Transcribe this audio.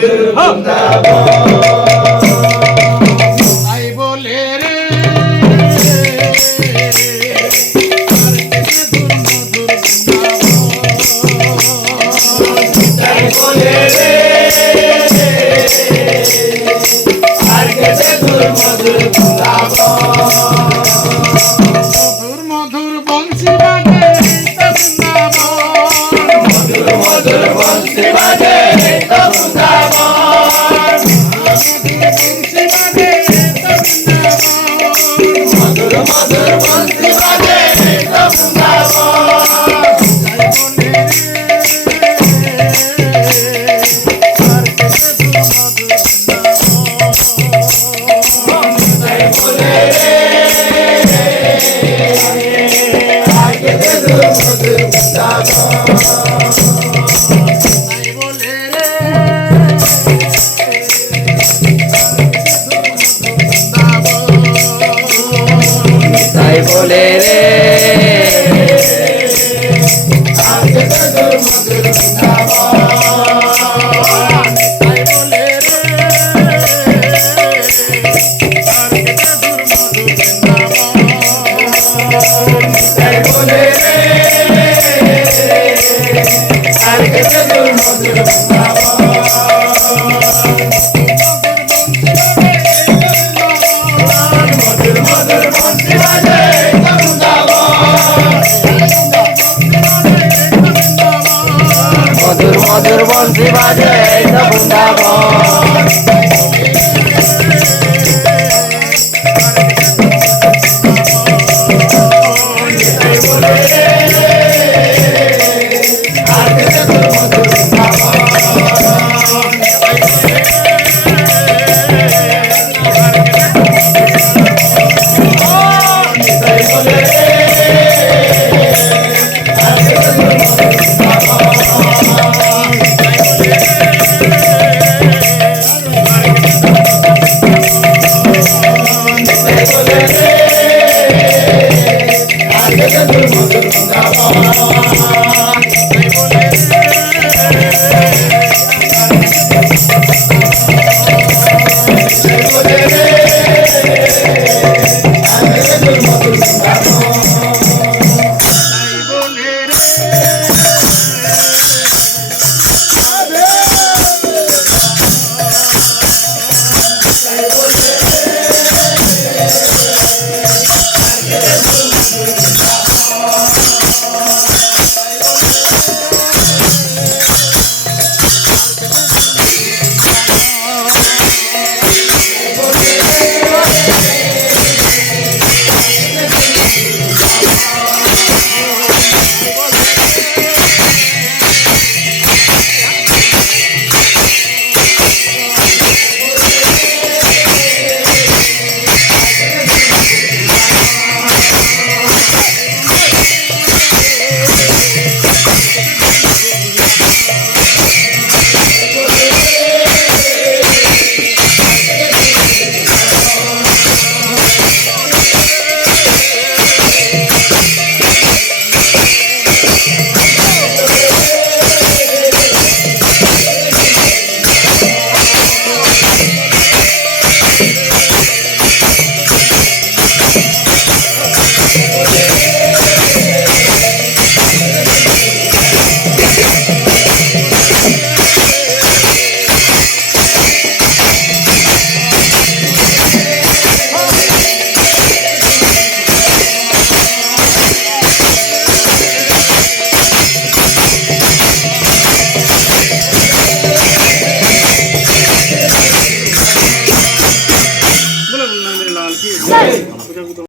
তাই বলে রে তাই বলে রে আর কেটে দূর মধুর মধুর মধুর বংশী বাজে মধুর মধুর বংশী বাজে মধুর মধুর বংশী বাজে তাই বলে রে আজকে তোর মধুর বৃন্দাবন তাই বলে রে আজকে তোর মধুর বৃন্দাবন তাই বলে রে আজকে তোর মধুর বৃন্দাবন মধুর মধুর বংশী বাজে বৃন্দাবন I